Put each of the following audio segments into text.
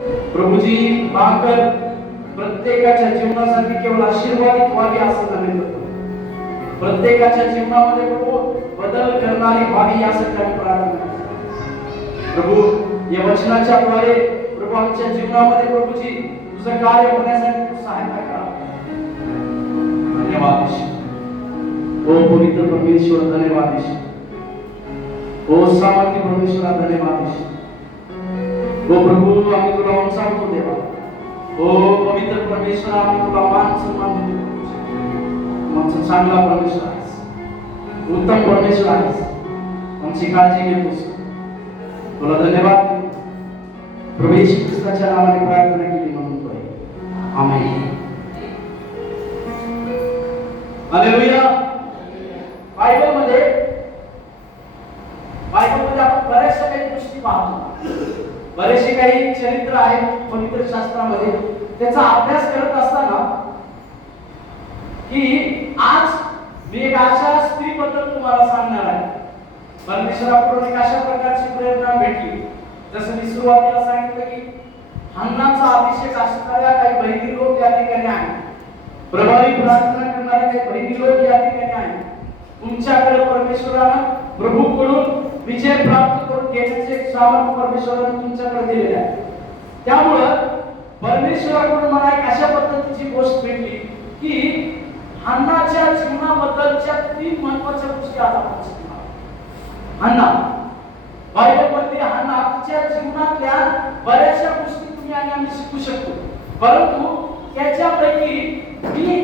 प्रभूजी भाकर प्रत्येकाच्या जीवनासाठी केवळ आशीर्वादित व्हावी असं नव्हे, प्रत्येकाच्या जीवनामध्ये प्रभू बदल करणारी व्हावी यासाठी आम्ही प्रार्थना करतो। प्रभू या वचनाच्याद्वारे प्रभू आमच्या जीवनामध्ये प्रभूजी तुझं कार्य होण्यासाठी तू सहायता करा। धन्यवाद ओ पवित्र परमेश्वर, धन्यवाद ओ सामर्थ्य परमेश्वर, धन्यवाद ओ प्रभू आम्ही तुला उंचावतो देवा। ओ पवित्र परमेश्वर आम्ही तुला मान सन्मान देतो। आमचा चांगला परमेश्वर आहेस, उत्तम परमेश्वर आहेस, आमची काळजी घेतोस, तुला धन्यवाद देतो। प्रभू येशू ख्रिस्ताच्या नावाने प्रार्थना केली म्हणून आमेन। हालेलुया। बायबलमध्ये आपण बऱ्याचशा काही गोष्टी पाहतो, बरेचसे काही चरित्र आहेत पवित्र शास्त्रामध्ये। त्याचा अभ्यास करत असताना की आज मी एक अशा स्त्रीबद्दल तुम्हाला सांगणार आहे। परमेश्वराकडून एक अशा प्रकारची प्रेरणा भेटली, जसं मी सुरुवातीला सांगितलं की हन्नाचा अभिषेक असणाऱ्या काही बहिणी लोक या ठिकाणी आहेत, प्रभावी प्रार्थना करणारे काही बहिणी लोक या ठिकाणी आहेत। तुमच्याकडे परमेश्वरानं प्रभूकडून विजय प्राप्त करून घेण्याचे एक सामर्थ्य परमेश्वराने तुमच्याकडे दिलेले आहे। त्यामुळं परमेश्वराकडून मला एक अशा पद्धतीची गोष्ट भेटली की हन्नाच्या जीवनाबद्दलच्या 3 महत्त्वाच्या गोष्टी आज आपण शिकणार। हन्ना, बायबलमध्ये हन्नाच्या जीवनातल्या बऱ्याचशा गोष्टी तुम्ही आणि आम्ही शिकू शकतो, परंतु त्याच्यापैकी मी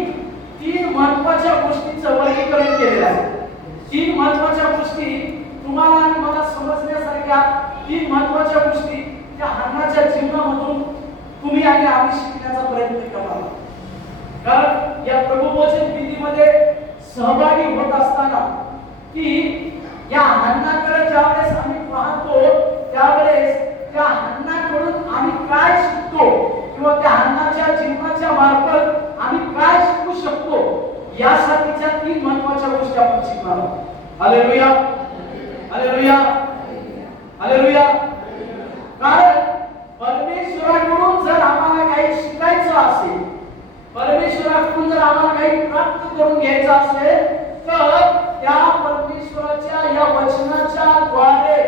3 महत्त्वाच्या गोष्टींचं वर्गीकरण केलेलं आहे। 3 महत्त्वाच्या गोष्टी तुम्हाला आणि मला समजण्यासारख्या 3 महत्त्वाच्या गोष्टी त्या हन्नाच्या जीवनामधून तुम्ही आणि आम्ही शिकण्याचा प्रयत्न करणार। कारण या प्रभुवचन विधीमध्ये सहभागी होत असताना की या हन्नाकडे ज्यावेळेस आम्ही पाहतो त्यावेळेस त्या हन्नाकडून आम्ही काय शिकतो किंवा त्या हन्नाच्या जीवनाच्या मार्फत आम्ही काय शिकू शकतो यासाठीच्या 3 महत्त्वाच्या गोष्टी आपण शिकणार आहोत। Hallelujah, hallelujah, hallelujah. कारण परमेश्वराकडून जर आम्हाला काही शिकायचं असेल, परमेश्वराकडून जर आम्हाला काही प्राप्त करून घ्यायचं असेल, तर त्या परमेश्वराच्या या वचनाच्या द्वारे,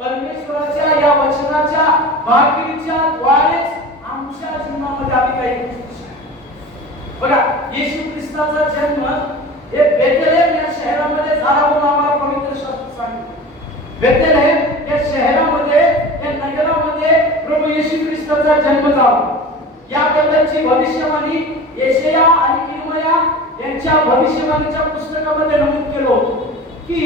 परमेश्वराच्या या वचनाच्या भाकरीच्या द्वारेच आमच्या जीवनामध्ये आम्ही काही गोष्टी शिकतो। बघा, येशू ख्रिस्ताचा जन्म हे बेथलेहेम या शहरामध्ये झाला म्हणून आम्हाला पवित्र शास्त्र सांगते। बेथलेहेम या शहरामध्ये, या नगरामध्ये प्रभू येशू ख्रिस्ताचा जन्म झाला। याबद्दलची भविष्यवाणी यशाया आणि इर्मया यांच्या भविष्यवाणीच्या पुस्तकामध्ये नमूद केलं होतं की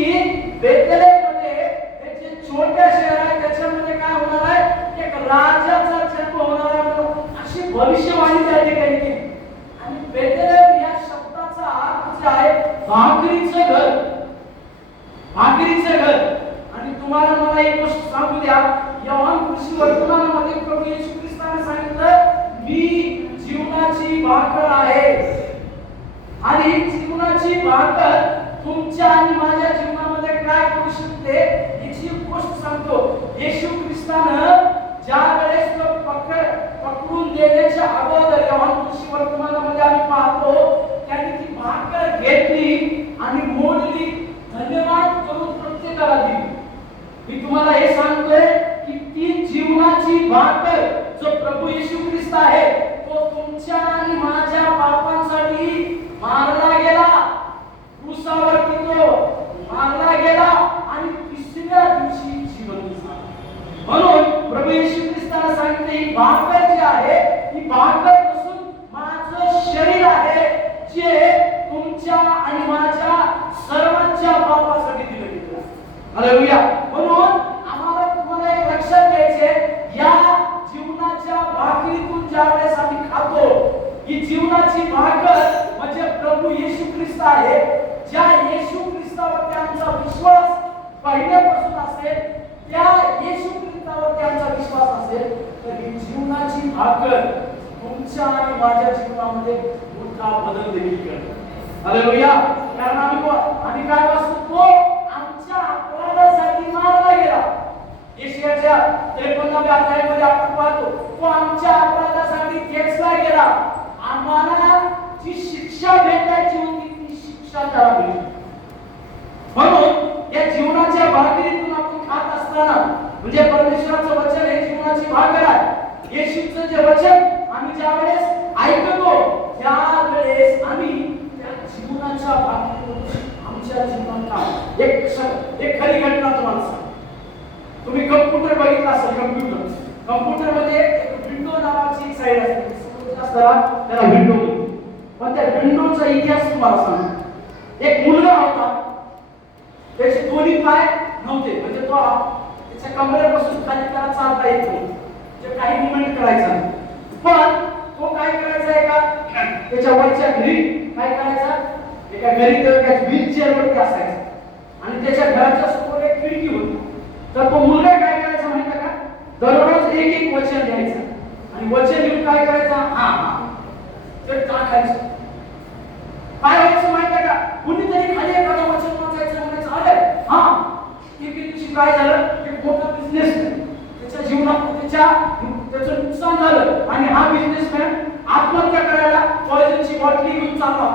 बेथलेहेममध्ये हे जे छोटे शहर आहे त्याच्यामध्ये काय होणार आहे, एक राजाचा जन्म होणार आहे म्हणून अशी भविष्यवाणी त्या ठिकाणी केली। आणि बेथलेहेम या शब्दाचा अर्थ जे आहे भाकरीचं घर, भाकरीचं घर। आणि तुम्हाला मला एक गोष्ट सांगू द्या, योहान कृषी वर्तमानामध्ये प्रभू येशू ख्रिस्ताने सांगितलं मी जीवनाची भाकर आहे। आणि जीवनाची भाकर तुमच्या आणि माझ्या जीवनामध्ये काय करू शकते याची गोष्ट सांगतो। येशू ख्रिस्तानं ज्या वेळेस तो पकडून देण्याच्या अगोदर योहान कृषी वर्तमानामध्ये आम्ही पाहतो त्यांनी ती भाकर घेतली आणि मोडली, धन्यवाद करून प्रत्येकाला दिली। मी तुम्हाला हे सांगतोय की ती जीवनाची भाकर जो प्रभू येशू ख्रिस्त आहे तो तुमच्या आणि माझ्या पापांसाठी मारला गेला, क्रूसावरती तो मारला गेला आणि 3ऱ्या दिवशी जिवंत झाला। म्हणून प्रभू येशू ख्रिस्ताने सांगितले ही भाकर जी आहे ही भाकर नसून माझं शरीर आहे जे तुमच्या आणि माझ्या सर्वांच्या पापासाठी दिलं गेलं। हालेलुया। म्हणून आम्हाला तुम्हाला एक लक्षात घ्यायचे, या जीवनाच्या भाकरीतून ज्यावेळेस आम्ही खातो, ही जीवनाची भाकर म्हणजे प्रभू येशू ख्रिस्त आहे। ज्या येशू ख्रिस्तावरती आमचा विश्वास पहिल्यापासून असेल, त्या येशू ख्रिस्तावरती आमचा विश्वास असेल, तर ही जीवनाची भाकर तुमच्या आणि माझ्या जीवनामध्ये मोठा बदल देखील करते। हालेलुया। कारण आम्ही काय वाचतो, आमच्या अपराधासाठी मारला गेला। यशायाच्या 53व्या अध्यायामध्ये आपण पाहतो तो असताना म्हणजे परमेश्वराचं वचन हे जीवनाची भाकर आहे. येशूचं जे वचन आम्ही ज्या वेळेस ऐकतो त्यावेळेस आम्ही त्या जीवनाच्या भाकरीवर आमच्या जीवनात एक खरी घटना तुम्हाला सांगतो. तुम्ही कम्प्युटर बघितला असेल. कम्प्युटर मध्ये एक विंडो नावाची एक साईड असते. त्याला विंडो म्हणतात. पण त्या विंडोचा इतिहास तुम्हाला सांगतो. एक मुलगा होता. त्याचे दोन्ही पाय नव्हते म्हणजे तो त्याच्या कमरेपासून खाली त्याला चालता येत नाही. जे काही मुवमेंट करायचा पण तो काय करायचा एका त्याच्या वरच्या घरी काय करायचा एका घरी तो एका व्हीलचेअर वरती असायचा आणि त्याच्या घराच्या समोर एक खिडकी होती. तर तो मुलगा काय करायचा माहिती का दररोज एक वचन द्यायचा आणि वचन घेऊन काय करायचा हा ते टाकायचं. काय व्हायचं माहिती का कुणीतरी खाली एखादं वचन वाचायचं म्हणायचं अरे हा एक दिवशी काय झालं एक मोठा बिझनेसमॅन त्याच्या जीवनात त्याचं नुकसान झालं आणि हा बिझनेसमॅन आत्महत्या करायला पॉइझनची बॉटली घेऊन चालला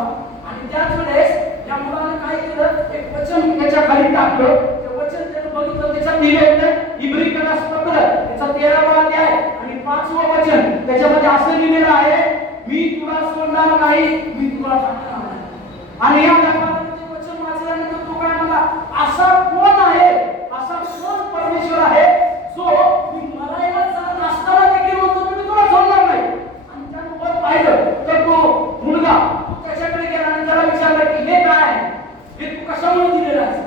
आणि त्याच वेळेस या मुलाने काय केलं एक वचन त्याच्या खाली टाकलं. ते वचन त्याने बघितलं त्याच्यात लिहिलं इब्री स्तोत्र त्याचा 13वा अध्याय आणि 5वं वचन त्याच्यामध्ये असं लिहिलेलं आहे मी तुला सोडणार नाही मी तुला टाकणार नाही. आणि या व्यापाराचे वचन वाचल्यानंतर तो काय म्हणला असा कोण आहे असा कोण परमेश्वर आहे जो मी मरायला जात असताना देखील म्हणतो मी तुला सोडणार नाही. आणि त्यानं वर पाहिलं तर तो मुलगा त्याच्याकडे गेला आणि त्याला विचारलं की हे काय आहे हे तू कशामुळे दिलेलं आहे.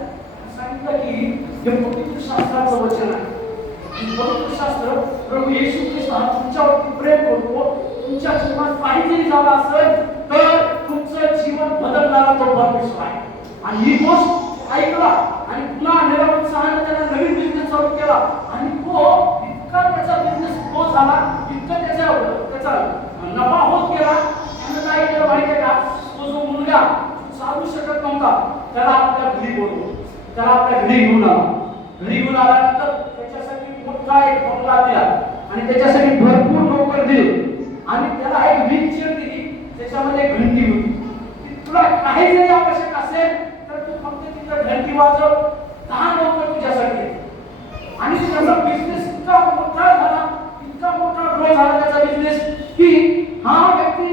सांगितलं की हे पवित्र शास्त्राचं वचन आहे. पवित्र शास्त्र प्रभू येशू ख्रिस्त हा तुमच्यावरती प्रेम करतो. तुमच्या जीवनात काहीतरी झालं असेल तर तुमचं जीवन बदलणारा तो परमेश्वर आहे. आणि ही गोष्ट ऐकला आणि पुन्हा नव्या उत्साहाने त्याला नवीन बिझनेस चालू केला आणि तो इतका त्याचा बिझनेस ग्रो झाला इतका त्याचा नफा होत गेला. त्यानं काय केलं माहिती का तो जो मुलगा चालू शकत नव्हता त्याला आपल्या घरी बोलवलं. त्याला आपल्या घरी घेऊन आला. घरी घेऊन आल्यानंतर त्याच्यासाठी मोठा एक बंगला दिला आणि त्याच्यासाठी भरपूर नोकर दिले आणि त्याला एक व्हीलचेअर दिली त्याच्यामध्ये घंटी होती. तुला काही जरी आवश्यक असेल तर तू फक्त तिथं घंटी वाजव 10 नोकर तुझ्यासाठी. आणि त्याचा बिझनेस इतका मोठा ग्रो झाला त्याचा बिझनेस की हा व्यक्ती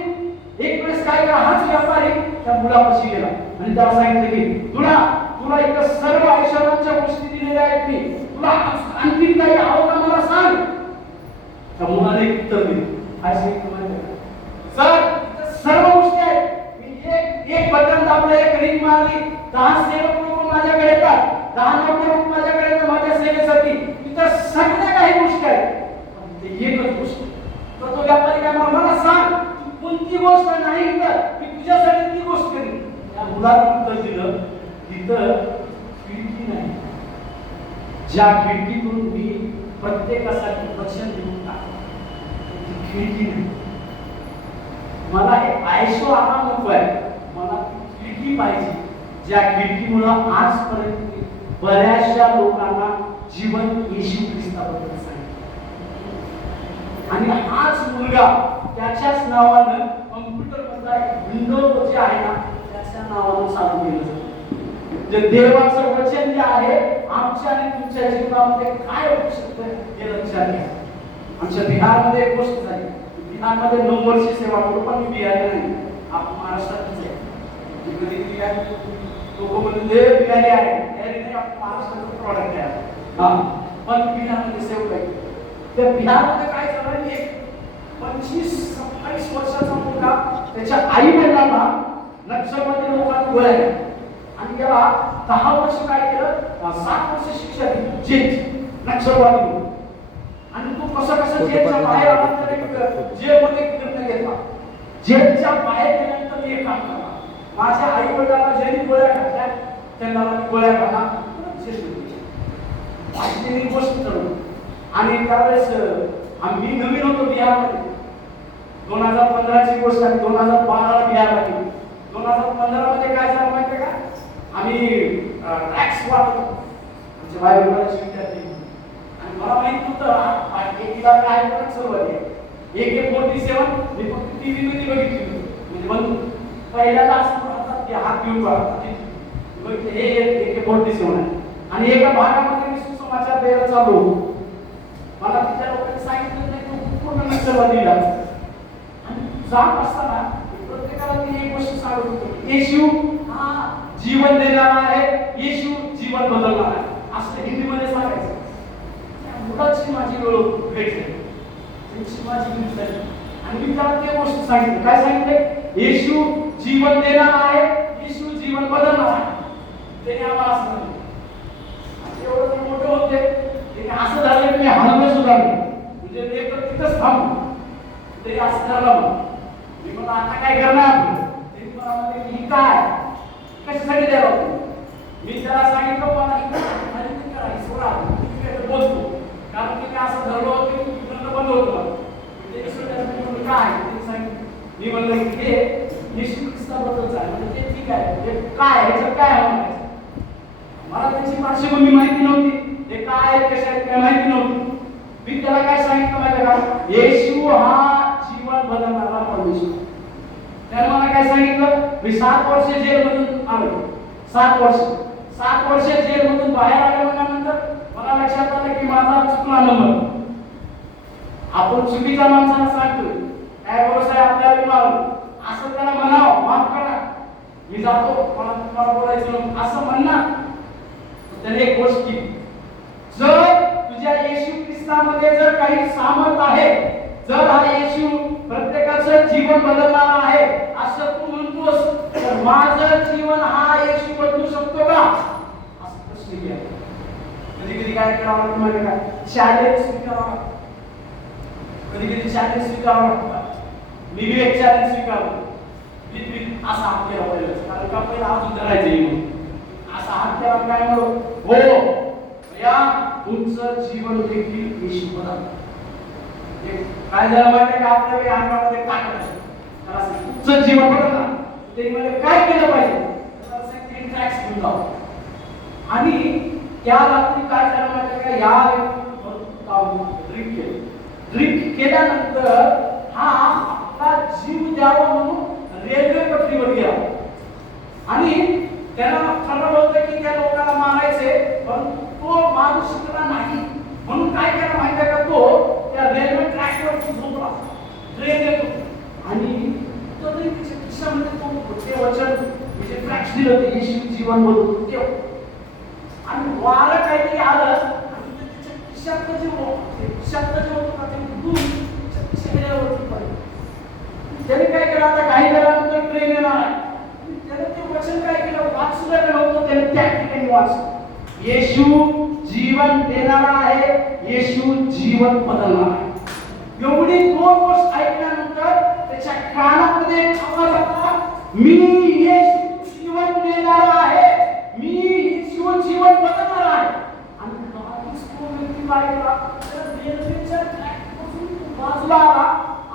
एक वेळेस काय करा हाच व्यापारी त्या मुलापाशी गेला आणि त्याला सांगितलं की तुला इथं सर्व ऐश्वर्याच्या गोष्टी दिलेल्या आहेत मी तुला आणखी काही हवं का मला सांग. त्या मुलाने एक उत्तर दिलं काय सांगितलं माहिती सर सर्व गोष्टी आहेत. मी एक बटन दाबलं एक रिंग मारली 10 सेवक लोक माझ्याकडे येतात 10 नोकर लोक माझ्याकडे येतात माझ्या सेवेसाठी. इथं सगळ्या काही गोष्टी आहेत पण ते एकच गोष्ट तर तो व्यापारी काय मला सांग कोणती गोष्ट नाही तर मी तुझ्यासाठी ती गोष्ट करीन. त्या मुलाने उत्तर दिलं तिथं खिडकी नाही ज्या खिडकीतून मी प्रत्येकासाठी वचन देऊन टाकतो ती खिडकी नाही. मला हे आयशो आराम नको आहे मला खिडकी पाहिजे ज्या खिडकीमुळे आजपर्यंत बऱ्याचशा लोकांना जीवन येशू ख्रिस्ताबद्दल सांगितलं. आणि हाच मुलगा त्याच्याच नावानं कम्प्युटर मधला विंडो जे आहे ना त्याच्या नावानं चालू केलं जातं. जे देवाचं वचन जे आहे आमच्या आणि तुमच्या जीवनामध्ये काय होऊ शकतं हे लक्षात घ्या. आमच्या बिहारमध्ये एक गोष्ट झाली. बिहारमध्ये 9 वर्ष सेवा करू पण मी बिहारी नाही आपण महाराष्ट्रातच आहे. कधी काय लोक म्हणजे बिहारी आहे बिहारी नाही आपण महाराष्ट्राचं प्रॉडक्ट आहे हा पण बिहारमध्ये सेवा आहे. त्या बिहारमध्ये काय झालं एक 25-27 वर्षाचा मुलगा त्याच्या आई वडिलांना नक्षलवादी लोकांनी गोळ्या केल्या आणि त्याला 10 वर्ष काय केलं 7 वर्ष शिक्षा दिली जेल नक्षलवादी म्हणून. आणि तो कसं जेलच्या बाहेर आला तर जेलमध्ये निर्णय घेतला. जेलच्या बाहेर गेल्यानंतर मी एक काम करणार माझ्या आई वडिलांना ज्यांनी गोळ्या घातल्या त्यांना गोळ्या घाला वाचलेली गोष्ट ठरवली. आणि त्यावेळेस आम्ही नवीन होतो बिहारमध्ये 2015 ची गोष्ट आणि 2012 बिहारला गेलो. 2015 मध्ये काय झालं माहिती का आम्ही टॅक्स वाढवतो आमच्या बाहेर विद्यार्थी आणि मला माहित नव्हतं एकीला काय फरक सुरुवात आहे. AK-47 मी फक्त टीव्ही मध्ये बघितली म्हणजे म्हणून पहिल्यांदा असं हात घेऊन बघितलं हे AK-47 आहे. आणि एका भागामध्ये मी सुसमाचार द्यायला चालू होतो. मला तिच्या लोकांनी सांगितलं नाही तू पूर्ण नक्षलवादीला. आणि जात असताना प्रत्येकाला ती एक गोष्ट सांगत होती, येशू हा जीवन देणारा आहे, येशू जीवन बदलणार आहे, असं हिंदीमध्ये सांगायचं. त्या मुलाची माझी ओळख भेटली, त्यांची माझी भेट झाली आणि मी त्याला ते गोष्ट सांगितली. काय सांगितलं? येशू जीवन देणार आहे, येशू जीवन बदलणार आहे. त्याने आम्हाला असं सांगितलं. एवढं ते मोठे होते ते असं झालं की मी हलवे सुद्धा नाही, म्हणजे ते तर तिथंच थांबलो. ते असं झालं मी म्हणलं आता काय करणार आपण? ते मला म्हणले ही काय कशासाठी द्यायला होतो? मी त्याला सांगितलं मला इकडे करायचं सोडा बोलतो, कारण की मी असं धरलं होतं की तिकडनं बंद होतं. ते काय ते सांगितलं. मी म्हणलं हे येशू ख्रिस्ताबद्दलच आहे. म्हणजे ते ठीक आहे, हे काय ह्याचं काय म्हणायचं? मला त्याची पार्श्वभूमी माहिती नव्हती, हे काय कशा आहेत काय माहिती नव्हती. मी त्याला काय सांगितलं माहिती का? येशू हा जीवन बदलणारा परमेश्वर. त्याने मला काय सांगितलं? मी 7 वर्ष जेलमधून आलो, 7 वर्ष जेलमधून बाहेर आल्यानंतर मला लक्षात आलं की माझा चुकला नंबर. आपण चुकीच्या माणसाला सांगतोय काय व्यवसाय आपल्याला मारू, असं त्याला म्हणावं, माफ करा मी जातो, मला तुम्हाला बोलायचं नव्हतं असं म्हणणार. त्याने एक गोष्ट केली, जर तुझ्या येशू ख्रिस्तामध्ये जर काही सामर्थ आहे, जर हा येशू प्रत्येकाचं जीवन बदलणारा आहे असं तू म्हणतोस, तर माझं जीवन हा येशू बदलू शकतो का? असं प्रश्न केला. कधी काय करावं लागतं माहिती का? चॅलेंज स्वीकारावं लागतं. कधी चॅलेंज स्वीकारावं लागतं. मी बी एक चॅलेंज स्वीकारतो. मी असा हात केला पाहिजे, कारण का पहिला अजून धरायचं असा हात केला काय म्हणतो, हो या तुमचं जीवन देखील येशू बदलणार. काय झालं माहिती का? आपल्या अंगामध्ये ताकद आहे, तुमचं जीवन बदलणार. ते म्हणजे काय केलं पाहिजे? आणि त्या रात्री काय झालं माहिती का? या ड्रिंक केल्यानंतर हा आपला जीव द्यावा म्हणून रेल्वे पटरीवर गेला आणि त्याला ठरवलं होतं की त्या लोकांना मारायचे, पण तो मारू शकला नाही. म्हणून काय केलं माहिती का? तो त्या रेल्वे ट्रॅकवर झोपला. ट्रेन येतो आणि तरी त्याच्या खिशामध्ये तो ते वचन म्हणजे ट्रॅक्स दिलं ते येशू जीवन बदलतो ते. आणि वारं काहीतरी आलं आणि त्याच्या खिशातलं जे होतं का ते उडून त्याच्या चेहऱ्यावरती पडलं. त्याने काय केलं? आता काही वेळानंतर ट्रेन येणार आहे. त्याने ते वचन काय केलं? वाचलं नव्हतं, त्याने त्या ठिकाणी वाचलं. येशू जीवन देणारा आहे, येशू जीवन बदलणार आहे. एवढी दोन गोष्ट ऐकल्यानंतर त्याच्या कानामध्ये आवाज आला, मी येशू जीवन देणारा आहे, मी येशू जीवन बदलणार आहे. आणि बाकीच तो व्यक्ती काय केला? तर रेल्वेच्या ट्रॅकपासून बाजूला आला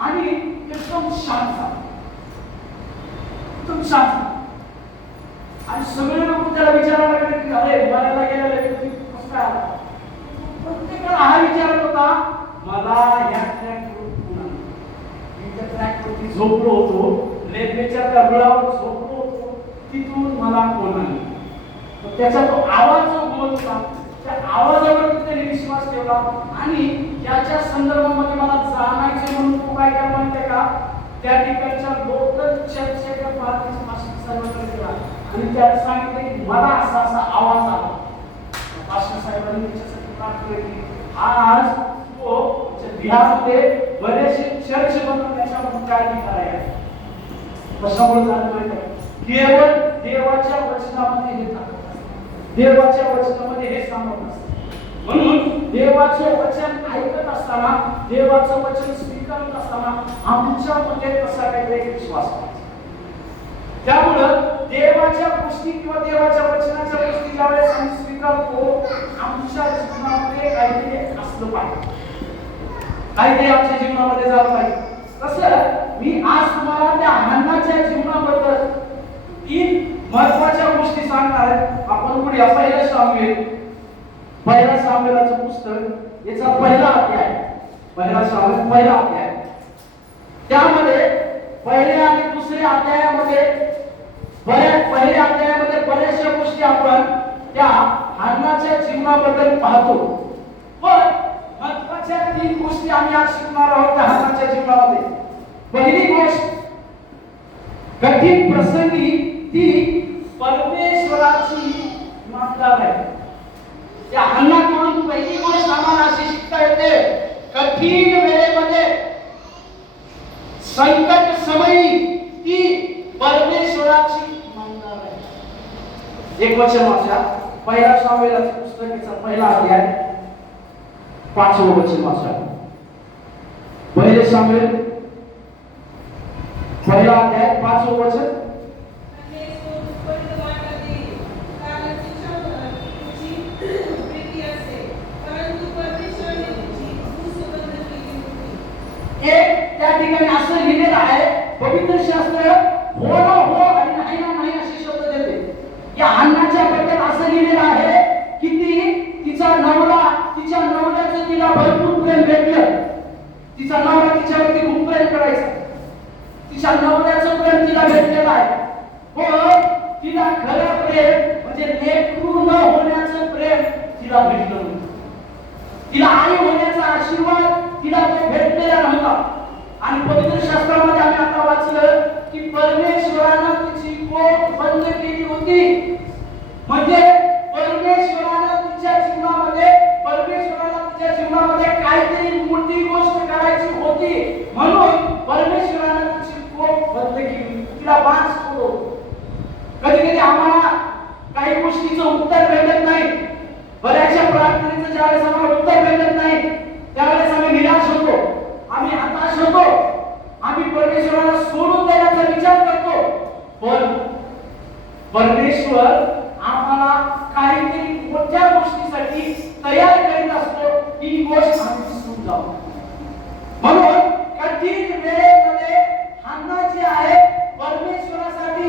आणि एकदम शांत झाला, एकदम शांत झाला. आणि सगळे लोक त्याला विचारायला लागले की अरे मरायला गेलेला व्यक्ती कसं काय आला? प्रत्येकाला हा विचारत होता, मला या ट्रॅकवर पुन्हा मी त्या ट्रॅकवरती झोपलो होतो, रेल्वेच्या त्या रुळावर झोपलो होतो, तिथून मला कोण आले. त्याचा तो आवाज जो बोलत होता, त्या आवाजावर त्याने विश्वास ठेवला आणि त्याच्या संदर्भामध्ये मला जाणायचे म्हणून तो काय केला माहितीये का? त्या ठिकाणच्या लोकल चर्चेच्या पार्टीच्या पास्टर गेला आणि त्याला सांगितले की मला असा असा आवाज आला. पास्टर साहेबांनी त्याच्यासाठी प्रार्थना केली. आज तो बिहारमध्ये बरेचसे चर्च बनवण्याच्या मुद्द्याने करायला कशामुळे झालं माहिती? केवळ देवाच्या वचनामध्ये हे ताकद असते, देवाच्या वचनामध्ये हे सामर्थ्य असते. म्हणून देवाचे वचन ऐकत असताना, देवाचं वचन स्वीकारत असताना आमच्यामध्ये कसा काहीतरी विश्वास पाहिजे. त्यामुळं देवाच्या गोष्टी किंवा देवाच्या वचनाच्या गोष्टी ज्यावेळेस आम्ही स्वीकारतो, आमच्या जीवनामध्ये काहीतरी असलं पाहिजे, काहीतरी आमच्या जीवनामध्ये झालं पाहिजे. कसं मी आज तुम्हाला त्या हन्नाच्या जीवनाबद्दल 3 महत्त्वाच्या गोष्टी सांगणार आहे. आपण पुढे पहिला सामुएलाचं पुस्तक याचा पहिला अध्याय, त्यामध्ये पहिल्या आणि दुसऱ्या अध्यायामध्ये बऱ्याचशा गोष्टी आपण त्या हन्नाच्या जीवनाबद्दल पाहतो. पण महत्त्वाच्या 3 गोष्टी आम्ही आज शिकणार आहोत हन्नाच्या जीवनामध्ये. पहिली गोष्ट, कठीण प्रसंगी ती परमेश्वराची इमानदार आहे. त्या हन्नाकडून पहिली गोष्ट आम्हाला अशी शिकता येते, कठीण वेळेमध्ये, संकट समयी ती परमेश्वराची इमानदार आहे. एक वचन वाचा, पहिला शामुएलाच्या पुस्तकाचा पहिला अध्याय 5वं वचन वाचा. पहिले शामुएल पहिला अध्याय 5वं वचन. एक त्या ठिकाणी असं लिहिलेलं आहे, पवित्र शास्त्र हो ना हो आणि नाही ना नाही असे शब्द देते. या हन्नाच्या बद्दल असं लिहिलेलं आहे की तिचा नवऱ्याचं तिला भरपूर प्रेम भेटलं. तिचा नवरा तिच्यावरती खूप प्रेम करायचा. तिच्या नवऱ्याचं प्रेम तिला भेटलेलं आहे. पण तिला खरं प्रेम म्हणजे लेकरू न होण्याचं प्रेम तिला भेटलं नव्हतं. तिला आई होण्याचा आशीर्वाद तिला तो भेटलेला नव्हता. आणि पवित्र शास्त्रामध्ये आम्ही आता वाचलं की परमेश्वरानं तिची पोट बंद केली होती. म्हणजे परमेश्वरानं तिच्या जीवनामध्ये काहीतरी मोठी गोष्ट करायची होती, म्हणून परमेश्वरानं तिची पोट बंद केली, तिला बांध सोडलो. कधी कधी आम्हाला काही गोष्टीचं उत्तर भेटत नाही. बऱ्याचशा प्रार्थनेचं ज्यावेळेस आम्हाला उत्तर भेटत नाही त्यावेळेस आम्ही निराश होतो, आम्ही हताश होतो, आम्ही परमेश्वराला सोडून देण्याचा विचार करतो. पण परमेश्वर आम्हाला काहीतरी मोठ्या गोष्टीसाठी तयार करीत असतो. ही गोष्ट आम्ही विसरून जातो. म्हणून कठीण वेळेमध्ये हन्ना जी आहे परमेश्वरासाठी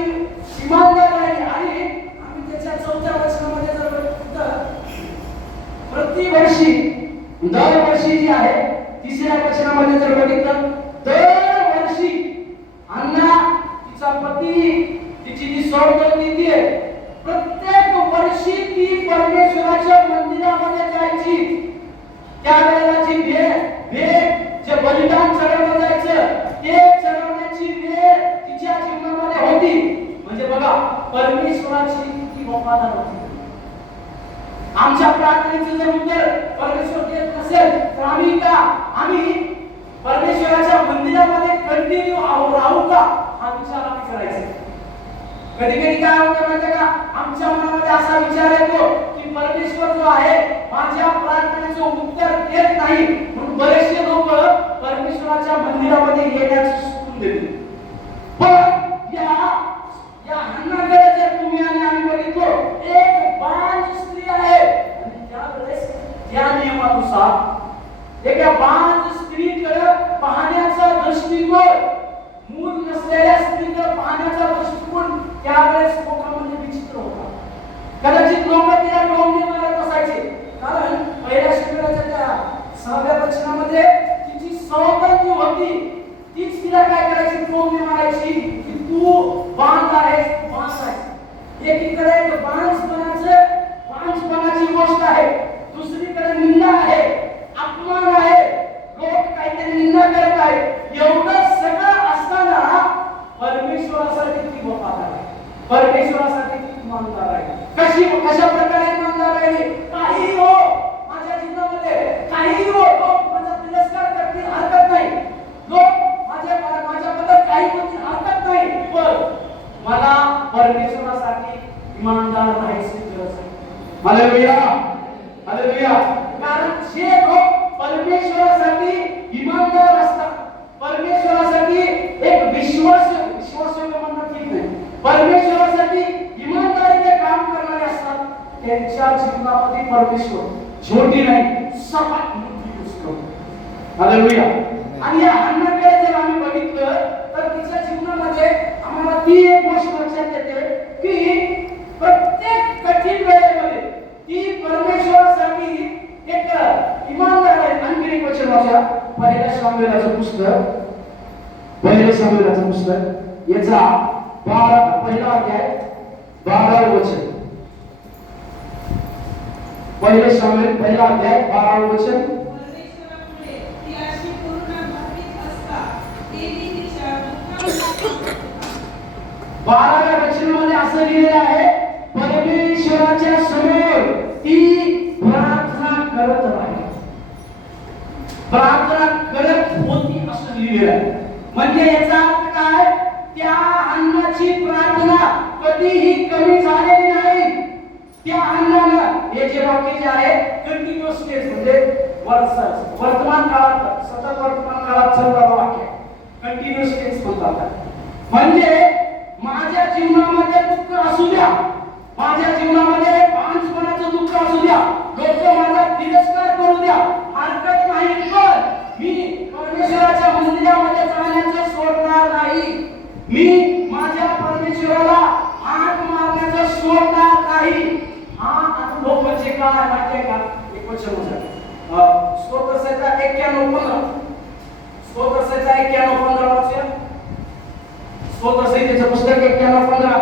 इमानदार आहे. आणि आम्ही त्याच्या 4थ्या वचनामध्ये जर बघितलं, प्रतिवर्षी दरवर्षी जी आहे 3ऱ्या वचनामध्ये जर बघितलं, दरवर्षी हन्ना तिचा पती तिची जी सौंदर्य आहे प्रत्येक वर्षी ती परमेश्वराच्या मंदिरामध्ये जायची. त्यावेळेला जी भेट जे बलिदान चढवलं जायचं ते चढवण्याची वेळ तिच्या जीवनामध्ये होती. म्हणजे बघा परमेश्वराची किती वफादार होती. आमच्या प्रार्थनेचं जर उत्तर परमेश्वर देत नसेल तर आम्ही परमेश्वराच्या मंदिरामध्ये कंटिन्यू राहू का हा विचार आम्ही करायचा. कधी कधी काय होतं माहिती का, आमच्या मनामध्ये असा विचार येतो की परमेश्वर जो आहे माझ्या प्रार्थनेचं उत्तर देत नाही, म्हणून बरेचसे लोक परमेश्वराच्या मंदिरामध्ये येण्याचं सोडून देतील. पण या हन्नाकडे जर तुम्ही आणि आम्ही बघितलो, एक बांझ स्त्री आहे आणि त्यावेळेस त्या नियमानुसार एका बांझ स्त्रीकडे पाहण्याचा दृष्टिकोन, मूल नसलेल्या स्त्रीकडे पाहण्याचा दृष्टिकोन त्यावेळेस लोकांमध्ये विचित्र होता. कदाचित लोक तिला टोमणे मारत असायचे, कारण पहिल्या शिबिराच्या त्या 6व्या वचनामध्ये तिची सौंदर्य होती, तीच तिला काय करायची, टोमणे मारायची की तू बांध आहेस, बांध आहेस. एकीकडे बांझपणाची गोष्ट आहे, दुसरीकडे निंदा आहे, अपमान आहे, लोक काहीतरी निंदा करत आहेत. एवढं सगळं असताना परमेश्वरासाठी ती वफादार आहे, परमेश्वरासाठी ती इमानदार आहे. कशा प्रकारे इमानदार आहे? काही हो माझ्या जीवनामध्ये, काही हो लोक माझा तिरस्कार करतील हरकत नाही, लोक माझ्याबद्दल काही बोलतील हरकत नाही, पण मला परमेश्वरासाठी इमानदार राहायची गरज आहे. Hallelujah, hallelujah. कारण जे लोक परमेश्वरासाठी इमानदार असतात, परमेश्वरासाठी एक विश्वास म्हणणं ठीक नाही, परमेश्वरासाठी इमानदारीने काम करणारे असतात, त्यांच्या जीवनामध्ये परमेश्वर छोटी नाही सपाट मोठी गोष्ट करतो. हालेलुया. आणि या हन्नाकडे जर आम्ही बघितलं तर तिच्या जीवनामध्ये आम्हाला ती एक गोष्ट लक्षात येते की प्रत्येक कठीण वेळेमध्ये ती परमेश्वरासाठी एक इमानदार आहे. आणखी एक वचन वाचा, पहिल्या शामुएलाचं पुस्तक याचा 12 पहिला अध्याय 12 वचन. पहिले शामिल पहिला अध्याय 12 वचन. परमेश्वरामुळे ती अशी पूर्ण भावित असता देवी तिच्या दुःखात 12व्या वचनामध्ये असं लिहिलेलं आहे, परमेश्वराच्या समोर ती प्रार्थना करत राहिली. प्रार्थना करत होती असं लिहिलेलं आहे. म्हणजे याचा अर्थ काय? त्या अन्नाची प्रार्थना कधीही कमी झालेली नाही. त्या अन्नानं, हे जे वाक्य जे आहे कंटिन्युअस टेन्स म्हणजे वर्तमान काळात, सतत वर्तमान काळात चालणारं वाक्य कंटिन्युअस टेन्स म्हणतात. म्हणजे माझ्या जीवनामध्ये दुःख असू द्या, माझ्या जीवनामध्ये बांधपणाचं दुःख असू द्या, लोक माझा तिरस्कार करू द्या, हरकत नाही, पण मी परमेश्वराच्या मंदिरामध्ये जाण्याचं सोडणार नाही. मी माझ्या परमेश्वराला हाक मारण्याचं सोडणार नाही. हा अनुभव म्हणजे काय माहितीये का? एक वचन स्तोत्रसंहिता 91:15. स्तोत्रसंहिता 91:15 वाचूया. स्तोत्रसंहितेचं पुस्तक 91:15.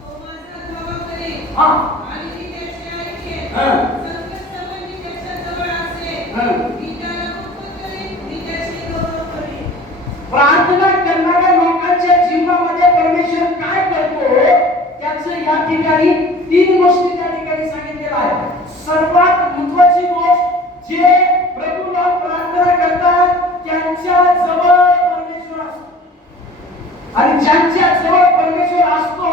तो माझा धावा करेल हा आणि मी त्याचे ऐकेन. हा. संकटसमयी मी त्याच्या जवळ असेन. हा. मी त्याला मुक्त करेन, मी त्याचे गौरव करेन. प्रार्थना करणाऱ्या लोकांच्या जीवनामध्ये परमेश्वर काय करतो त्याचं या ठिकाणी 3 गोष्टी त्या ठिकाणी सांगितलेल्या आहेत. सर्वात महत्त्वाची गोष्ट, जे प्रभूला प्रार्थना करतात त्यांच्या जवळ परमेश्वर असतो. आणि ज्यांच्या जवळ परमेश्वर असतो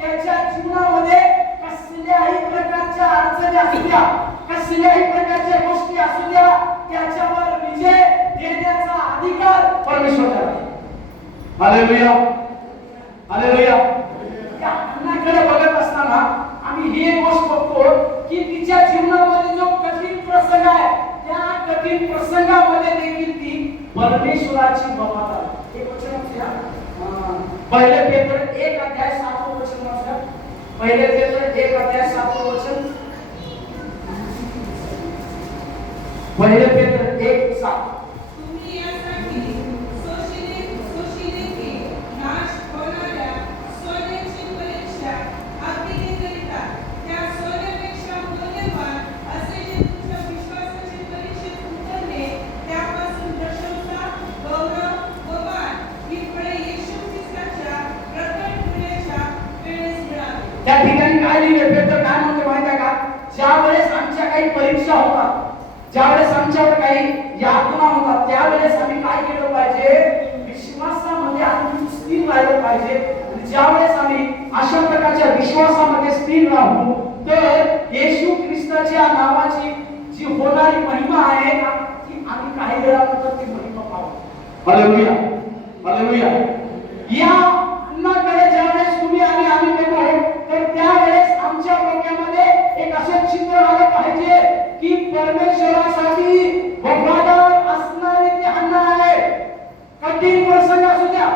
त्याच्या जीवनामध्ये कसल्याही प्रकारच्या अडचणी असू द्या, कसल्याही प्रकारच्या गोष्टी असू द्या, त्याच्यावर विजय देण्याचा अधिकार परमेश्वराला आहे. Hallelujah, hallelujah. या अन्नाकडे बघत असताना आम्ही ही एक गोष्ट बघतो की तिच्या जीवनामध्ये जो कठीण प्रसंग आहे, त्या कठीण प्रसंगामध्ये देखील ती परमेश्वराची वफादार आहे. एक वचन वाचूया. पहिले पेत्र 1:7 वचन वाचूया. पहिले पेत्र 1:7 वचन. पहिले पेत्र 1:7. तुम्ही यासाठी सोशिले नाश होणाऱ्या सोन्याची परीक्षा अग्नीकरिता त्या सोन्यापेक्षा मौल्यवान असे जे तुमच्या विश्वासाची परीक्षेत उतरले, त्यापासून प्रशंसा, गौरव व मान ही फळे येशू ख्रिस्ताच्या प्रकट होण्याच्या वेळेस मिळावी. त्या ठिकाणी काय लिहिले पेत्र काय म्हणतो माहिती आहे का? ज्यावेळेस आमच्या काही परीक्षा होतात, ज्यावेळेस आमच्यावर काही यातना होतात, त्यावेळेस आम्ही काय केलं पाहिजे? विश्वासामध्ये आम्ही स्थिर राहिलं पाहिजे. आणि ज्यावेळेस आम्ही अशा प्रकारच्या विश्वासामध्ये स्थिर राहू, तर येशू ख्रिस्ताच्या नावाची जी होणारी महिमा आहे ना, ती आम्ही काही वेळानंतर ती महिमा पाहू. Hallelujah, hallelujah. या अन्नाकडे ज्यावेळेस तुम्ही आणि आम्ही बघू, तर त्यावेळेस आमच्या डोक्यामध्ये एक असं चित्र आलं पाहिजे की परमेश्वरासाठी वफादार असणारे ते अन्न आहे. कठीण प्रसंग असू द्या,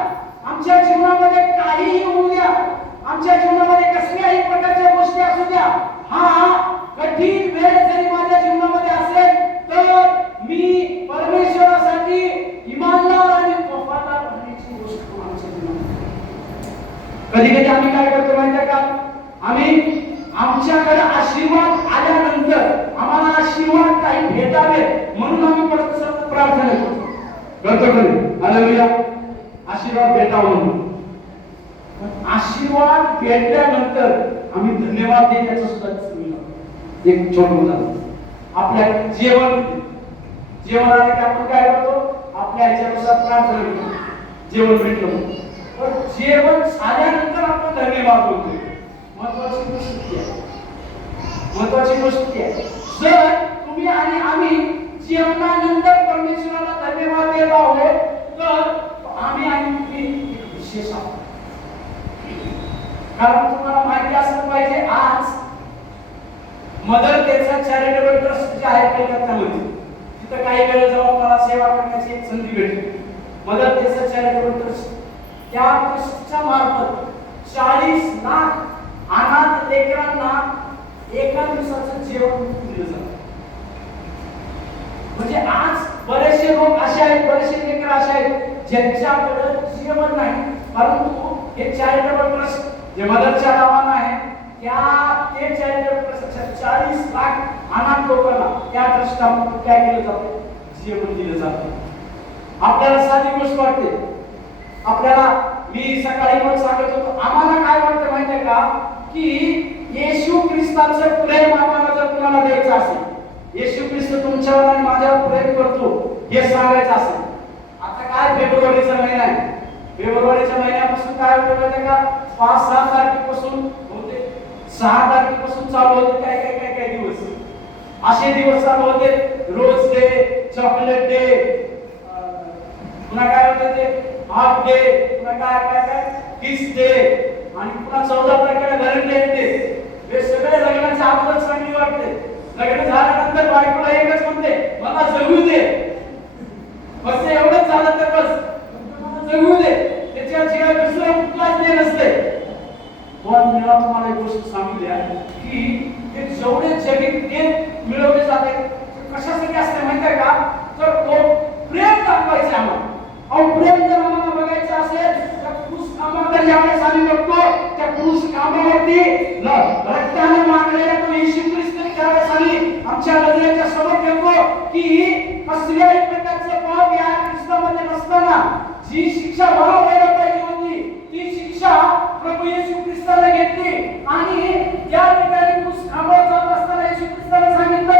आमच्या जीवनामध्ये काहीही होऊ द्या, आमच्या जीवनामध्ये कसल्याही प्रकारच्या गोष्टी असू द्या, हा कठीण वेळ जरी माझ्या जीवनामध्ये असेल, तर मी परमेश्वरासाठी इमानदार आणि वफादार राहण्याची गोष्ट आमच्या जीवनामध्ये. कधी कधी आम्ही काय करतो माहिती आहे का? आम्ही आमच्याकडे आशीर्वाद आल्यानंतर आम्हाला आशीर्वाद काही भेटावे म्हणून आम्ही परत सतत प्रार्थना करतो कधी. हालेलुया. आशीर्वाद भेटावा म्हणून. आशीर्वाद भेटल्यानंतर आम्ही धन्यवाद देण्याचं सुद्धा एक छोटं उदाहरण. आपल्या जेवण आलं की आपण काय करतो? आपल्या ह्याच्यानुसार प्रार्थना करतो, जेवण भेटलं. पण जेवण झाल्यानंतर आपण धन्यवाद बोलतो. महत्वाची गोष्ट आहे, महत्वाची गोष्ट आहे. जर तुम्ही आणि आम्ही जेवणानंतर परमेश्वराला धन्यवाद देत आहोत, तर आम्ही आणि तुम्ही विशेष आहोत. कारण तुम्हाला माहिती असलं पाहिजे, आज मदर तेरेसा चॅरिटेबल ट्रस्ट जे आहे कलकत्त्यामध्ये, तिथं काही वेळ जेव्हा मला सेवा करण्याची एक संधी भेटली, मदर तेरेसा चॅरिटेबल ट्रस्ट, त्या ट्रस्टच्या मार्फत 40 लाख अनाथ लेकरांना एका दिवसाचं जेवण दिलं जातं. म्हणजे आज बरेचसे लोक असे आहेत, बरेचसे लेकर असे आहेत ज्यांच्याकडे जेवण नाही, परंतु हे चॅरिटेबल ट्रस्ट जे मदरच्या नावानं आहे, ते चॅरिटेबल ट्रस्टच्या 40 लाख अनाथ लोकांना त्या ट्रस्टमार्फत काय केलं जातं? जेवण दिलं जातं. आपल्याला साधी गोष्ट वाटते. आपल्याला मी सकाळी पण सांगत होतो, आम्हाला काय वाटतं माहिती आहे का, की येशू ख्रिस्ताचं प्रेम आम्हाला जर कुणाला द्यायचं असेल, येशू ख्रिस्त तुमच्यावर आणि माझ्यावर प्रेम करतो हे सांगायचं असेल, आता काय फेब्रुवारीचा महिना आहे, फेब्रुवारीच्या महिन्यापासून काय होतं माहिती आहे का, 5-6 तारखेपासून होते, 6 तारखेपासून चालू होते काय काय काय काय दिवस, असे दिवस चालू होते. रोज डे, चॉकलेट डे, पुन्हा काय होतं ते हाफ डे, पुन्हा काय काय काय किस डे, आणि पुन्हा 14 तारखेला व्हॅलेंटाईन डे. हे सगळे लग्नाच्या अगोदर चांगली वाटते. लग्न झाल्यानंतर बायकोला एकच म्हणते, मला जगू दे. फक्त एवढंच झालं तर बस, मला जगू दे. त्याच्याशिवाय दुसरं कुठलाच डे नसते. पण मला तुम्हाला एक गोष्ट सांगू द्या, की हे जेवढे जगित डे मिळवले जाते कशासाठी असते माहिती आहे का, तर प्रेम दाखवायचे आम्हाला. अहो प्रेम जर आम्हाला बघायचं असेल तर पुरुष कामाकडे ज्यावेळेस आम्ही बघतो, त्या पुरुष कामावरती रक्ताने मागलेल्या तो येशू ख्रिस्त ज्यावेळेस आम्ही आमच्या नजरेच्या समोर ठेवतो, की कसल्याही प्रकारचं पाप या ख्रिस्तामध्ये नसताना जी शिक्षा मला व्हायला पाहिजे होती ती शिक्षा प्रभू येशू ख्रिस्ताने घेतली. आणि त्या ठिकाणी पुरुष कामावर जात असताना येशू ख्रिस्ताने सांगितलं,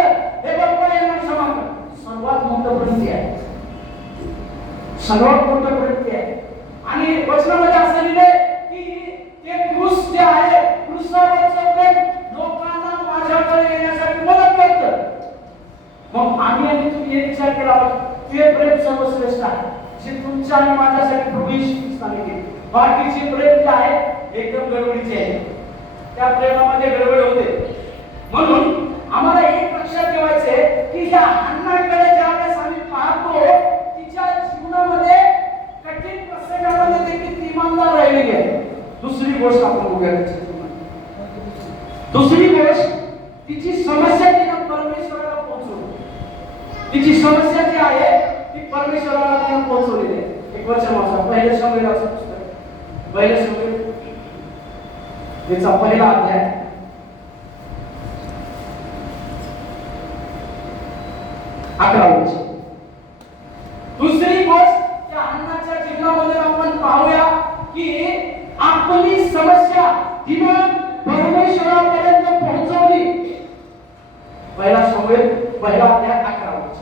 हे बाबा यांना क्षमा कर. सर्वात मोठं प्रेम आहे, सर्वात मोठं कृत्य आहे. आणि वचनामध्ये असं लिहिलंय की ते क्रूस जे आहे, क्रूसावरचं प्रेम लोकांना माझ्याकडे येण्यासाठी मदत करतं. मग आम्ही आणि तुम्ही एक विचार केला पाहिजे, ते प्रेम सर्वश्रेष्ठ आहे जे तुमच्या आणि माझ्यासाठी प्रभू येशू ख्रिस्ताने केले. बाकीचे प्रेम जे आहे एकदम गडबडीचे आहे, त्या प्रेमामध्ये गडबड होते. म्हणून आम्हाला एक लक्षात ठेवायचे की या हन्नाकडे ज्यावेळेस आम्ही पाहतो, तिच्या जीवनामध्ये कठीण प्रसंगामध्ये देखील ती इमानदार राहिलेली आहे. दुसरी गोष्ट आपण बघूया, दुसरी गोष्ट तिची समस्या तिने परमेश्वराला पोहोचवली. तिची समस्या जी आहे ती परमेश्वराला तिने पोहोचवलेली आहे. एक वचन वाचा, पहिले शमूएलाचं पुस्तक, पहिले शमूएल याचा पहिला अध्याय 11 वचन. दुसरी गोष्ट त्या हन्नाच्या जीवनामध्ये आपण पाहूया की आपली समस्या तिने परमेश्वरापर्यंत पोहोचवली. पहिला शमूएल पहिला अध्याय 11 वचन.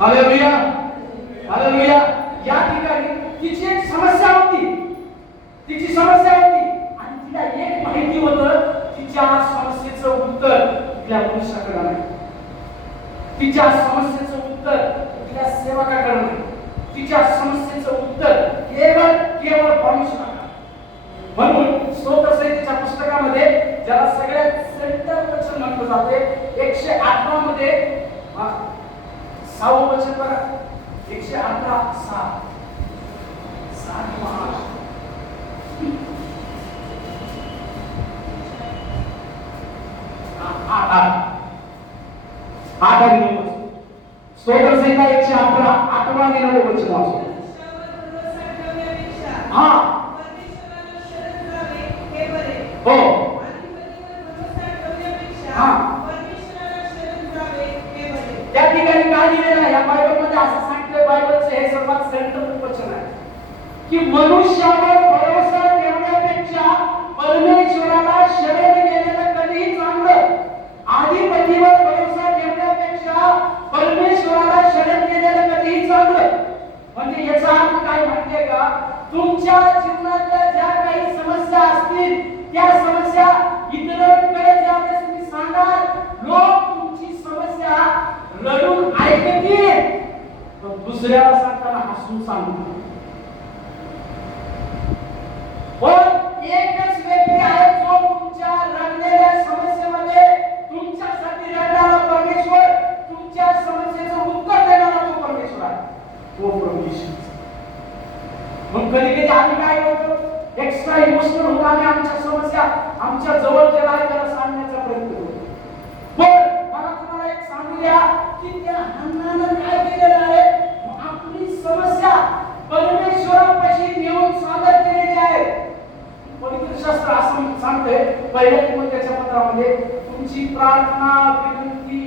Hallelujah, hallelujah. या ठिकाणी तिची एक समस्या होती, तिची समस्या होती आणि तिला एक माहिती होतं, तिच्या समस्येचं उत्तर तिला पुरुषाकडे नाही, तिच्या समस्येचं उत्तर तिला सेवकाकडे नाही, तिच्या समस्येचं उत्तर केवळ परमेश्वराकडे. म्हणून स्तोत्रसंहितेच्या पुस्तकामध्ये ज्याला सगळ्यात सेंटर वचन म्हटलं जाते, 118 मध्ये 6 वचन बघा, 118 6 स्तोत्रसंहिता 118 8वा आणि 9वा वचन वाचू. हा हो त्या ठिकाणी काय लिहिलेलं आहे या बायबलमध्ये, असं सांगितलं बायबलचं हे सर्वात सेंट्रल वचन आहे की मनुष्यावर भरोसा ठेवण्यापेक्षा परमेश्वराला शरण गेलेलं कधीही चांगलं. अधिपतीवर भरोसा ठेवण्यापेक्षा परमेश्वराला शरण गेलेलं कधीही चांगलं. म्हणजे याचा अर्थ काय माहितीये का, तुमच्या जीवनातल्या ज्या काही समस्या असतील त्या समस्या इतरांकडे ज्यावेळेस तुम्ही सांगाल, लोक तुमची समस्या रडून ऐकतील, पण दुसऱ्याला सांगताना हसून सांगतील. पण एकच व्यक्ती आहे जो तुमच्या रडलेल्या समस्येमध्ये तुमच्यासाठी रडणारा परमेश्वर, तुमच्या समस्येचं उत्तर देणारा एक्स्ट्रा इमोशनल होऊन आम्ही आमच्या समस्या आमच्या जवळ जे आहे त्याला सांगण्याचा प्रयत्न करतो. पण मला तुम्हाला एक सांगू द्या की त्या हन्नानं काय केलेलं आहे, आपली समस्या परमेश्वरापाशी नेऊन सादर केलेली आहे. पवित्र शास्त्र असं सांगते पहिल्या तिमोथेच्या पत्रामध्ये, तुमची प्रार्थना विनंती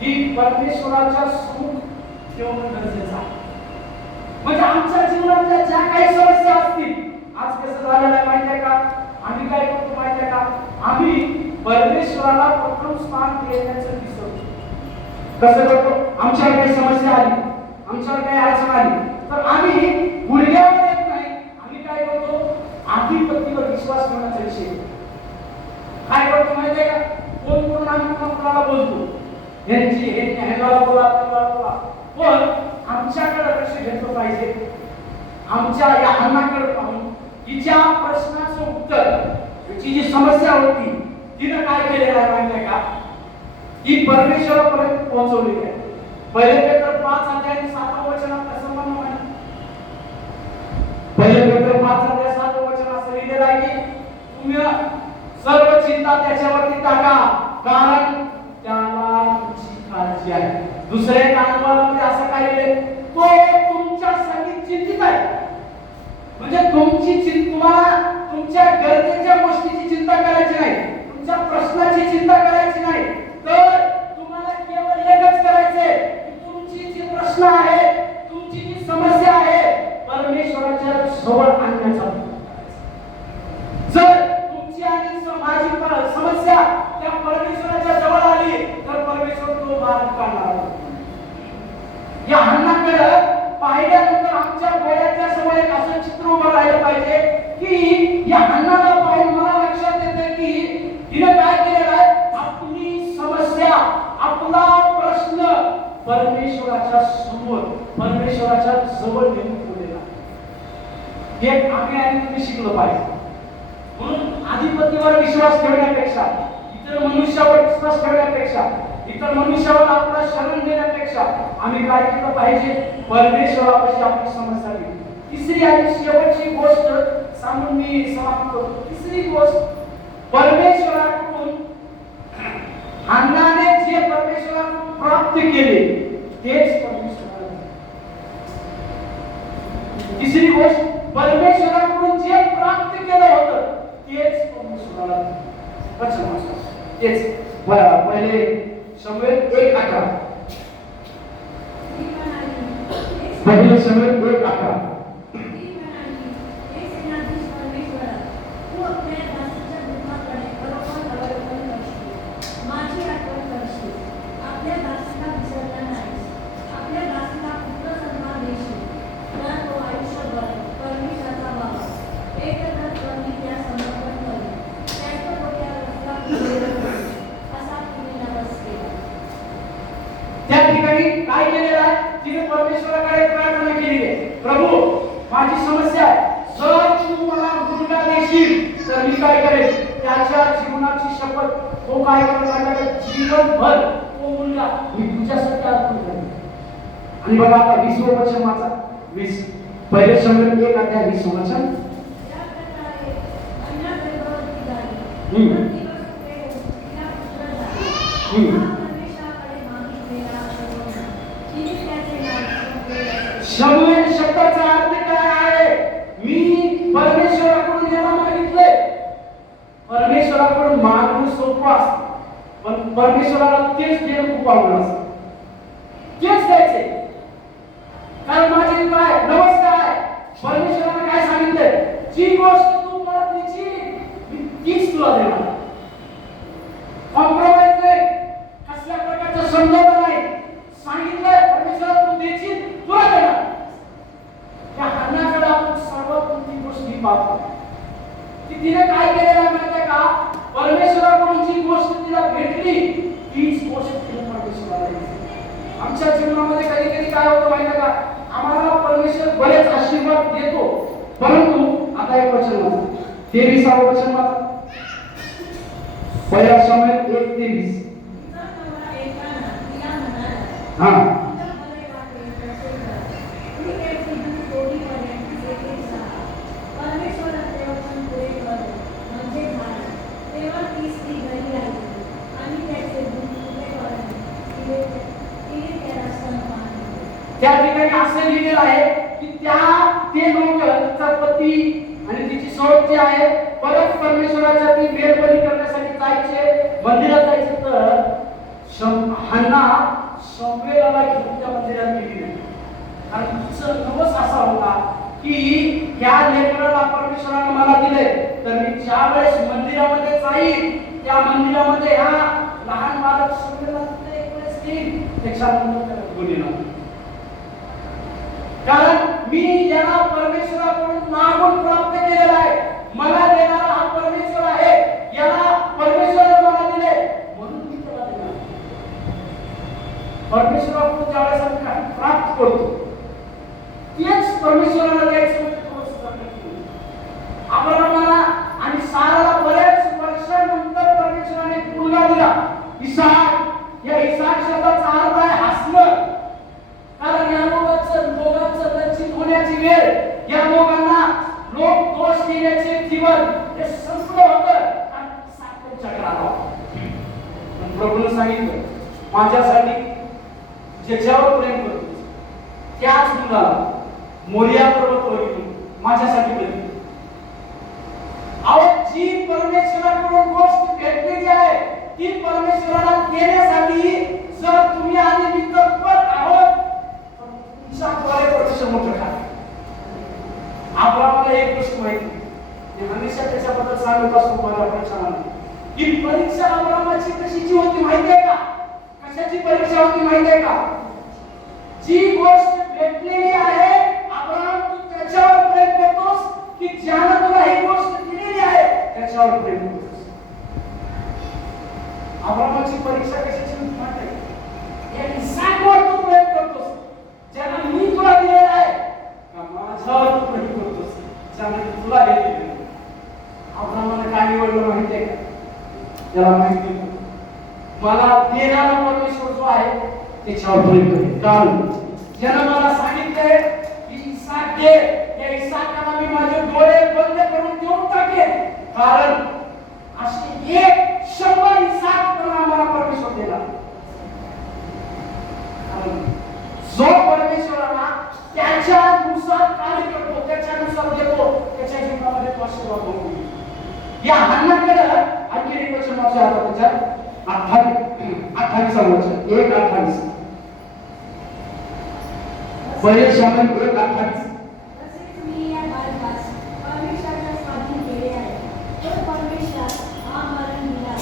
ही परमेश्वराच्या समोर ठेवणं गरजेचं आहे. म्हणजे आमच्या जीवनातल्या ज्या काही समस्या असतील, आज कसं झालेलं आहे माहिती आहे का, आम्ही काय करतो माहिती आहे का, आम्ही परमेश्वराला प्रथम स्थान देण्याचं विसरतो. कसं करतो, आमच्यावर काही समस्या आली, आमच्यावर काही अडचण आली तर आम्ही गुडघ्यावर येत नाही, आम्ही काय करतो, अधिपतीवर विश्वास ठेवण्याचा विषय काय करतो माहिती आहे का, कोण कोण आम्ही कोणाला बोलतो, ह्यांची ह्याला बोला त्याला बोला, पण आमच्याकडे लक्ष घेतलं पाहिजे. आमच्या या हन्नाकडे पाहून तिच्या प्रश्नाचं उत्तर, तिची जी समस्या होती तिने काय केलेलं आहे माहिती आहे का, ती परमेश्वरापर्यंत पोहोचवली आहे. पहिले पेत्र 5 अध्याय 7 वचनात असं म्हणणं, पहिले पेत्र 5 अध्याय 7 वचन असं लिहिलेलं आहे की तुम्ही सर्व चिंता त्याच्यावरती टाका, कारण त्याला तुमची काळजी आहे. दुसऱ्या कानामध्ये असं काय लिहिले, तो तुमच्यासाठी चिंतित आहे. म्हणजे तुम्हाला तुमच्या गरजेच्या गोष्टीची चिंता करायची नाही, तुमच्या प्रश्नाची चिंता करायची नाही, तर तुम्हाला केवळ एकच करायचंय की तुमची जी प्रश्न आहे, तुमची जी समस्या आहे, परमेश्वराच्या जवळ आणण्याचा. जर तुमची आणि माझी समस्या त्या परमेश्वराच्या जवळ आली तर परमेश्वर तो मार्ग काढणार. या हन्नाकडे पाहिल्यानंतर आमच्या डोळ्याच्या समोर एक असं चित्र उभं राहिलं पाहिजे की या हन्नाला पाहून मला लक्षात येते की तिने काय केलेलं आहे, आपली समस्या, आपला प्रश्न परमेश्वराच्या समोर, परमेश्वराच्या जवळ घेऊन ठेवलेला. हे आम्ही आणि तुम्ही शिकलं पाहिजे. म्हणून अधिपतीवर विश्वास ठेवण्यापेक्षा, इतर मनुष्यावर विश्वास ठेवण्यापेक्षा, इतर मनुष्यावर आपला शरण देण्यापेक्षा आम्ही काय केलं पाहिजे, परमेश्वरापाशी आपली समस्या घेऊ. तिसरी आणि शेवटची गोष्ट सांगून मी समाप्त करतो. तिसरी गोष्ट, परमेश्वराकडून हन्नाने जे परमेश्वराकडून प्राप्त केले तेच परमेश्वराला. तिसरी गोष्ट, परमेश्वराकडून जे प्राप्त केलं होतं तेच परमेश्वराला. तेच पहिले शमूएल 1:11, पहिले शमूएल 1:11, काय केलेलं आहे, तिने परमेश्वराकडे प्रार्थना केली आहे, प्रभू माझी समस्या आहे, जर तू मला मुलगा देशील तर मी काय करेन, त्याच्या जीवनाची शपथ, तो काय करणार, जीवनभर तो मुलगा मी तुझ्यासाठी अर्पण करेन. आणि बघा आता 20 वचन वाचा, 20 पहिले शमूएल 1:20 वचन. शमूएल शब्दाचा अर्थ काय आहे, मी परमेश्वराकडून याला मागितले. परमेश्वराकडून मागणं सोपं असतं, पण परमेश्वराला तेच देणं खूप अवघड असतं. तेच द्यायचे, कारण माझी काय नमस्कार आहे, परमेश्वराने काय सांगितलंय, जी गोष्ट तू मला द्यायची मी तीच तुला देणार. कॉम्प्रोमाइज नाही, कसल्या प्रकारचा समझोता नाही, सांगितलंय परमेश्वरा तू द्यायची तुला देणार. त्या हन्नाकडे आपण सर्वात मोठी गोष्ट पाहतो की तिने काय केलेलं आहे माहिती आहे का, परमेश्वराकडून जी गोष्ट तिला भेटली तीच गोष्ट तिने परमेश्वराला दिली. आमच्या जीवनामध्ये कधी कधी काय होतं माहिती आहे का, आम्हाला परमेश्वर बरेच आशीर्वाद देतो, परंतु आता एक वचन वाचा, 23 वचन वाचा, पहिला शमूएल 1:23. हा ती स्त्री घरी राहिली आणि त्याचे दूध कुठे वळले. तिने त्याला स्तनपान दिले. त्या ठिकाणी असं लिहिलेलं आहे की ते लोक तिचा पती आणि तिची सोबती आहे परत परमेश्वराच्या ती मेलबली करण्यासाठी जायचे मंदिरात जायचे तर हन्ना शमूएलाला घेऊन त्या मंदिरात गेली नाही. कारण तिचं नवस असा होता की या लेकराला परमेश्वराने मला दिले तर मी ज्या वेळेस मंदिरामध्ये जाईल त्या मंदिरामध्ये ह्या लहान बालक शमूएला तिथे एक वेळेस येईल त्याच्यानंतर त्याला घेऊन येणार. कारण मी याला परमेश्वराकडून मागून प्राप्त केलेला आहे. मला देणारा हा परमेश्वर आहे. याला परमेश्वराने मला दिले म्हणून मी त्याला देणार. परमेश्वराकडून ज्यावेळेस आपण काही प्राप्त करतो तेच परमेश्वराला द्यायचं म्हणजे थोडंसं जमलं. अब्राहमाला आणि साराला बऱ्याच वर्षानंतर परमेश्वराने मुलगा दिला इसाक. या इसाक शब्दाचा अर्थ आहे हसणं. कारण या दोघांचं लज्जित होण्याची वेळ, या दोघांना लोक दोष देण्याचे जीवन हे संपलं होतं आणि साखर चक्राला. पण प्रभूने सांगितलं माझ्यासाठी ज्याच्यावर प्रेम करतो त्याच मुलाला मोरिया पर्वतावर घेऊन माझ्यासाठी बली. अहो जी परमेश्वराकडून गोष्ट भेटलेली आहे ती परमेश्वराला देण्यासाठी जर तुम्ही आणि मी तत्पर आहोत तुमच्याद्वारे परमेश्वर मोठं काय. अब्राहमाला एक गोष्ट माहिती मी हमेशा त्याच्याबद्दल सांगत असतो मला प्रचाराने की परीक्षा अब्राहमाची कशाची होती माहिती आहे का. कशाची परीक्षा होती माहिती आहे का. जी गोष्ट भेटलेली आहे अब्राहम तू त्याच्यावर प्रेम करतोस की ज्यानं तुला ही गोष्ट दिलेली आहे त्याच्यावर प्रेम करतोस. अब्राहमाची परीक्षा कशाची होती माहिती आहे. या इसाकवर तू प्रेम करतोस ज्यानं मी तुला दिलेला आहे का माझ्यावर तू प्रेम करतोस ज्यानं तुला हे दिले. अब्राहमाने काय निवडलं माहिती आहे का. त्याला माहिती मला देणारा परमेश्वर जो आहे त्याच्यावर प्रेम करेल. कारण ज्यानं मला सांगितलंय की इसाक दे या इसाकाला मी माझे डोळे बंद करून देऊन टाकेन. कारण असे 100 इसाक पण आम्हाला परमेश्वर दिला. जो परमेश्वराला त्याच्यानुसार कार्य करतो त्याच्यानुसार देतो त्याच्या जीवनामध्ये तो आशीर्वाद होतो. या हन्नाकडे आणखी एक वचन माझ्या हातात त्याच्यात 28 वचन 1:28 बरेच शामिल 1:28 तसेच मी या बालकास परमेश्वराच्या स्वाधीन केले आहे. तो परमेश्वर हा मरण दिला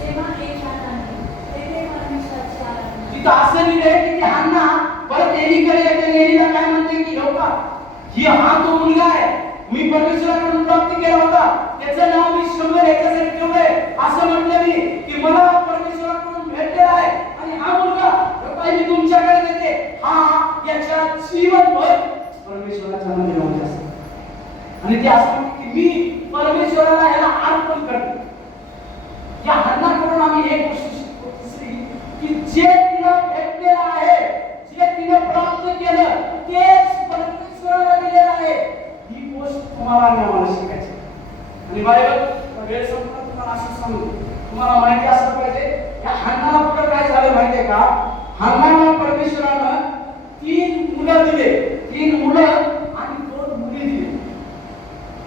तेव्हा एक हाताने तेथे परमेश्वराची आराधना. तिथं असं लिहिलंय की हन्ना परत एलीकडे येते. एलीला काय म्हणते की हो का ही हा तो मुलगा आहे मी परमेश्वराकडून प्राप्त केला होता त्याचं नाव मी शमूएल याच्यासाठी ठेवलंय. असं म्हटलं मी की मला परमेश्वराकडून भेटलेला आहे आणि हा मुलगा मी तुमच्याकडे देते. हा याच्या जीवनभर परमेश्वराच्या मंदिरामध्ये असतो. आणि ते असं म्हणते की मी परमेश्वराला याला अर्पण करते. या हन्नाकडून आम्ही एक गोष्ट शिकतो तिसरी की जे तिला भेटलेलं आहे जे तिने प्राप्त केलं तेच परमेश्वराला दिलेलं आहे. ही गोष्ट तुम्हाला आणि आम्हाला शिकायची. आणि बायबल वेळ संपला तुम्हाला असं सांगू तुम्हाला माहिती असलं पाहिजे या हन्नाला पुढे काय झालं माहिती आहे का. हन्नाला परमेश्वरानं 3 मुलं दिले. 3 मुलं आणि 2 मुली दिले.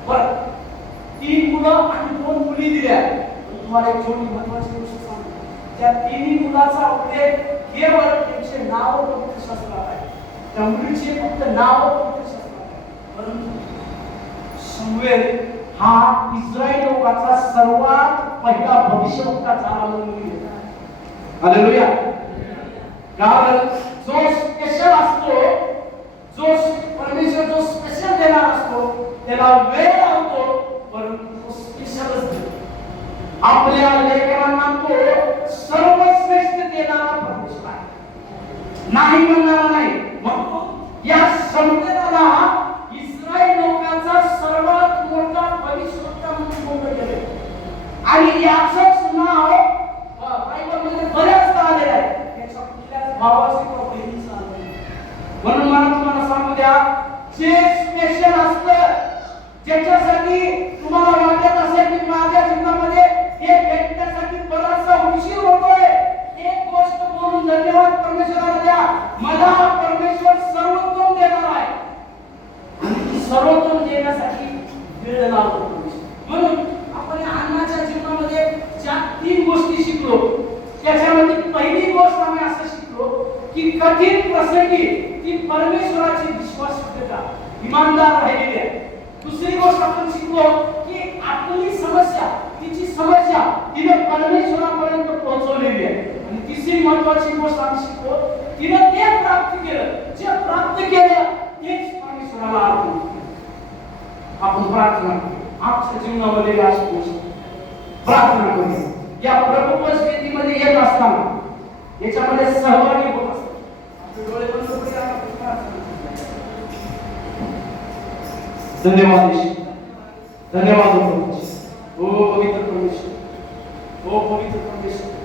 बरं 3 मुलं आणि 2 मुली दिल्या. तुम्हाला एक छोटी महत्त्वाची गोष्ट सांगतो. त्या 3 मुलाचा उल्लेख केवळ त्यांचे नाव पवित्र शास्त्रात आहे. त्या मुलीचे फक्त नाव पवित्र शास्त्रात आहे. परंतु शमूएल हा इस्रायल लोकांचा सर्वात पहिला भविष्यवक्ता झाला म्हणून लिहिलेला आहे. हालेलुया. कारण जो स्पेशल असतो जो परमेश्वर जो स्पेशल देणार असतो त्याला वेळ लावतो परंतु तो स्पेशलच देतो. आपल्या लेकरांना तो सर्वश्रेष्ठ देणारा परमेश्वर आहे. नाही म्हणणारा नाही. म्हणून या शमूएलाला इस्रायल लोकांचा सर्वात मोठा भविष्यवक्ता म्हणून बोललं गेले. आणि याचंच नाव बायबलमध्ये बऱ्याचदा आलेलं आहे. त्याच्या कुठल्याच भावाची किंवा बहिणीचं आलं नाही. म्हणून मला तुम्हाला सांगू द्या जे स्पेशल असतं ज्याच्यासाठी तुम्हाला वाटत असेल की माझ्या जीवनामध्ये हे की कठीण प्रसंगी ती परमेश्वराची विश्वासूपता इमानदार राहिलेली आहे. दुसरी गोष्ट आपण शिकलो की आपली समस्या तिची समस्या तिने परमेश्वरापर्यंत पोहोचवलेली आहे. आणि तिसरी महत्त्वाची गोष्ट आपण शिकलो तिने ते प्राप्त केलं जे प्राप्त केलं तेच परमेश्वराला अर्पण केलं. आपण प्रार्थना करू आमच्या जीवनामध्ये अशी गोष्ट प्रार्थना करूया. या प्रभुपस्थितीमध्ये येत असताना याच्यामध्ये सहभागी होत असतो. आपले डोळे बंद करूया, आपण प्रार्थना करूया. धन्यवाद येशू, धन्यवाद प्रभू. ओ पवित्र परमेश्वर, ओ पवित्र परमेश्वर,